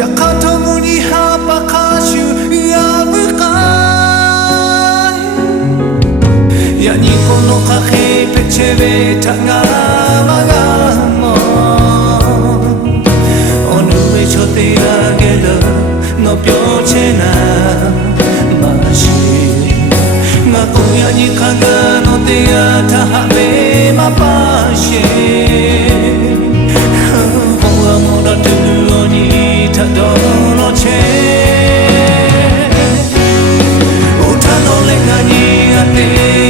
Yakatomu ni hapakashu yabukai Yani kono kake pechebe tangamagamo Onu me chote agelo no pyochena mashi Ngakuya ni kaga no te atahabe mapashe Hoa mora tulu ni tadoro che Utano lenga ni ate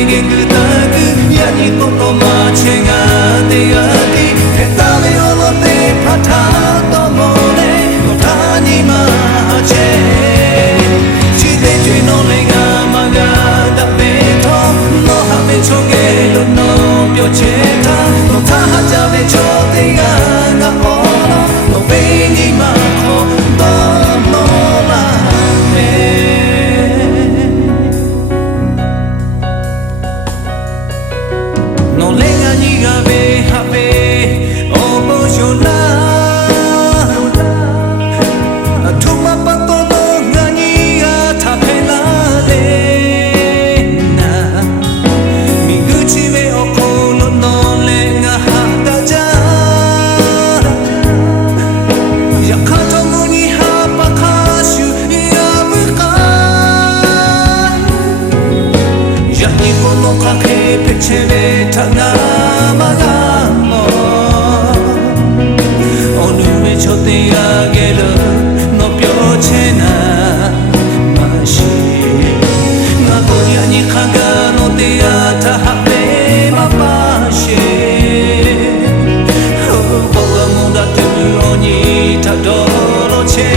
gengutaku Yani kono machenga te ati Ketale olo te patato mone Notani mache Chide jui no lenga maga da beto No hame choge lo no pyocheta No taha jave chote ga na ono No beni mako do no la me No lenga ni ga be habe obo yola Atuma pato no ga ni ga tapela le na Miguchi be okolo no lenga hata ja Yakatomu ni hapakashu yabukai Yani kono kake pechebe tangamagamo Onu me chote agelo no pyochena mashi Nagoya ni kaga no te atahabe mapashe Hoa mora tulu ni tadoro che